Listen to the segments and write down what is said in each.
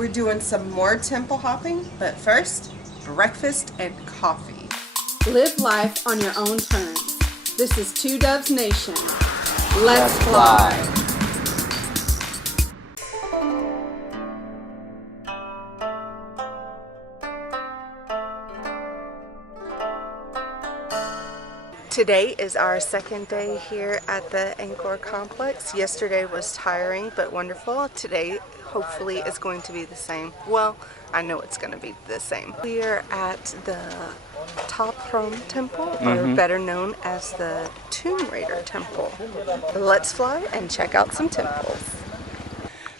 We're doing some more temple hopping, but first, breakfast and coffee. Live life on your own terms. This is Two Doves Nation. Let's fly. Today is our second day here at the Angkor complex. Yesterday was tiring but wonderful. Today hopefully is going to be the same. Well, I know it's going to be the same. We are at the Ta Prohm temple, or better known as the Tomb Raider temple. Let's fly and check out some temples.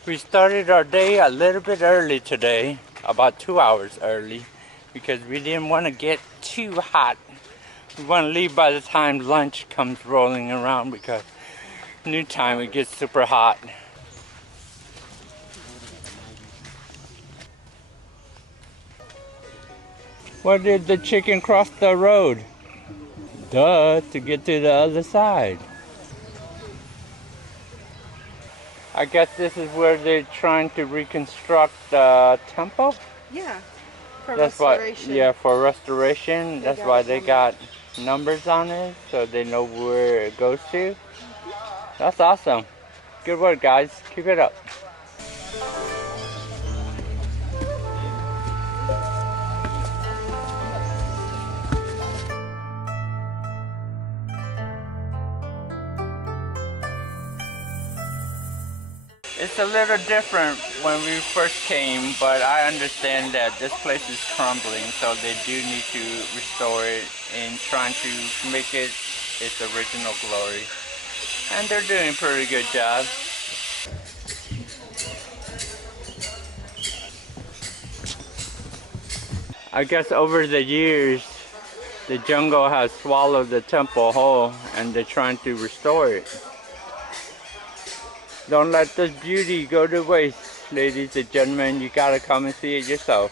We started our day a little bit early today, about 2 hours early, because we didn't want to get too hot. We want to leave by the time lunch comes rolling around, because noontime it gets super hot. Why did the chicken cross the road? Duh, to get to the other side. I guess this is where they're trying to reconstruct the temple? Yeah, for restoration. Yeah, for restoration. That's why they got numbers on it, so they know where it goes to. That's awesome. Good work, guys. Keep it up. It's a little different when we first came, but I understand that this place is crumbling, so they do need to restore it and trying to make it its original glory. And they're doing a pretty good job. I guess over the years, the jungle has swallowed the temple whole, and they're trying to restore it. Don't let this beauty go to waste, ladies and gentlemen. You gotta come and see it yourself.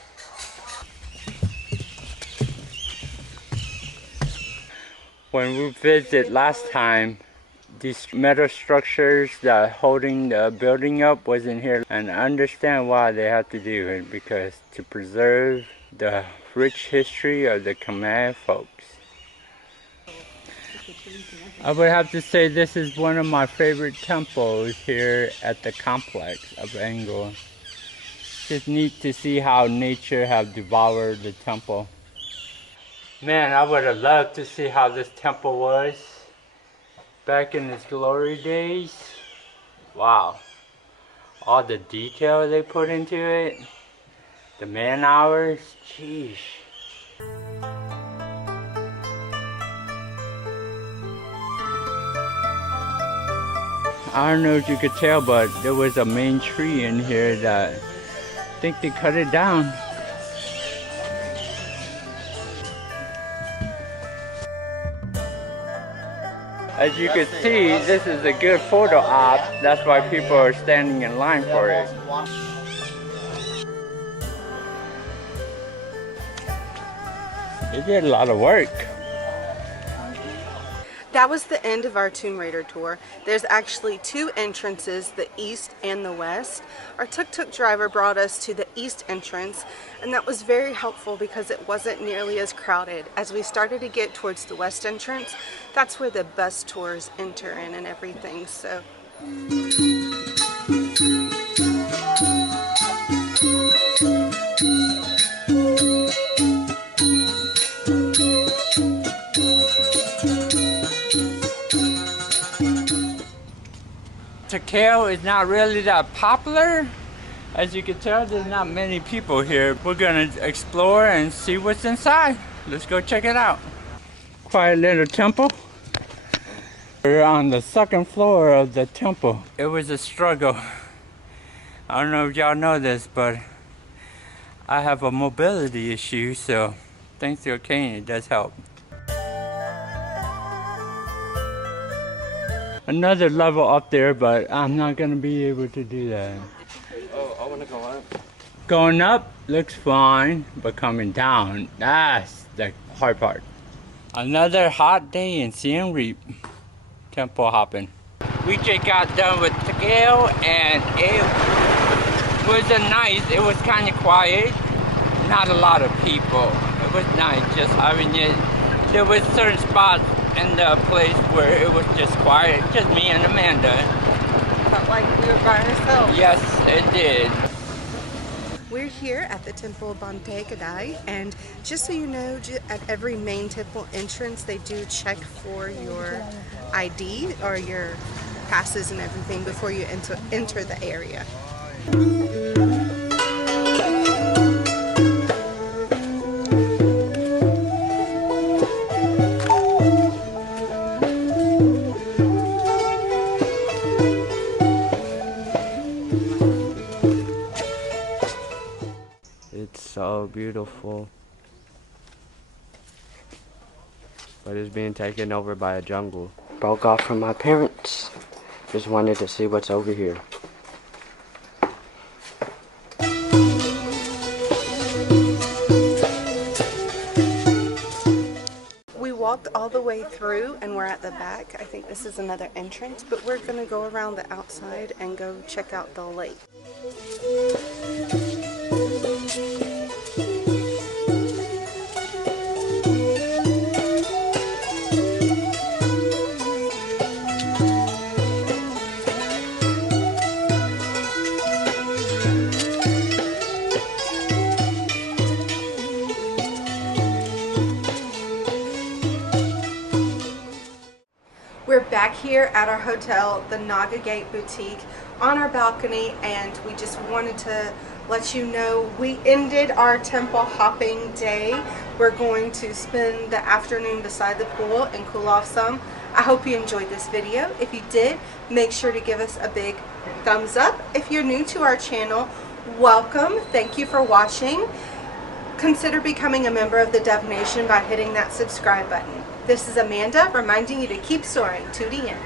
When we visited last time, these metal structures that holding the building up wasn't here. And I understand why they have to do it, because to preserve the rich history of the Khmer folks. I would have to say this is one of my favorite temples here at the complex of Angkor. It's neat to see how nature have devoured the temple. Man, I would have loved to see how this temple was back in its glory days. Wow. All the detail they put into it. The man hours. Jeez. I don't know if you could tell, but there was a main tree in here that I think they cut it down. As you can see, this is a good photo op. That's why people are standing in line for it. They did a lot of work. That was the end of our Tomb Raider tour. There's actually two entrances, the east and the west. Our tuk-tuk driver brought us to the east entrance, and that was very helpful because it wasn't nearly as crowded. As we started to get towards the west entrance, that's where the bus tours enter in and everything. So. Takeo is not really that popular. As you can tell, there's not many people here. We're gonna explore and see what's inside. Let's go check it out. Quiet little temple. We're on the second floor of the temple. It was a struggle. I don't know if y'all know this, but I have a mobility issue, so thanks to a cane, it does help. Another level up there, but I'm not gonna be able to do that. Oh, I wanna go up. Going up looks fine, but coming down, that's the hard part. Another hot day in Siem Reap. Temple hopping. We just got done with Takeo, and it was nice. It was kind of quiet. Not a lot of people. It was nice. Just, I mean, there was certain spots in the place where it was just quiet. Just me and Amanda. Felt like we were by ourselves. Yes, it did. We're here at the Temple Bante Kadai, and just so you know, at every main temple entrance they do check for your ID or your passes and everything before you enter the area. It's so beautiful. But it's being taken over by a jungle. Broke off from my parents. Just wanted to see what's over here. We walked all the way through and we're at the back. I think this is another entrance, but we're gonna go around the outside and go check out the lake. We're back here at our hotel, the Naga Gate Boutique, on our balcony, and we just wanted to let you know we ended our temple hopping day. We're going to spend the afternoon beside the pool and cool off some. I hope you enjoyed this video. If you did, make sure to give us a big thumbs up. If you're new to our channel, welcome. Thank you for watching. Consider becoming a member of the Dove Nation by hitting that subscribe button. This is Amanda reminding you to keep soaring to the end.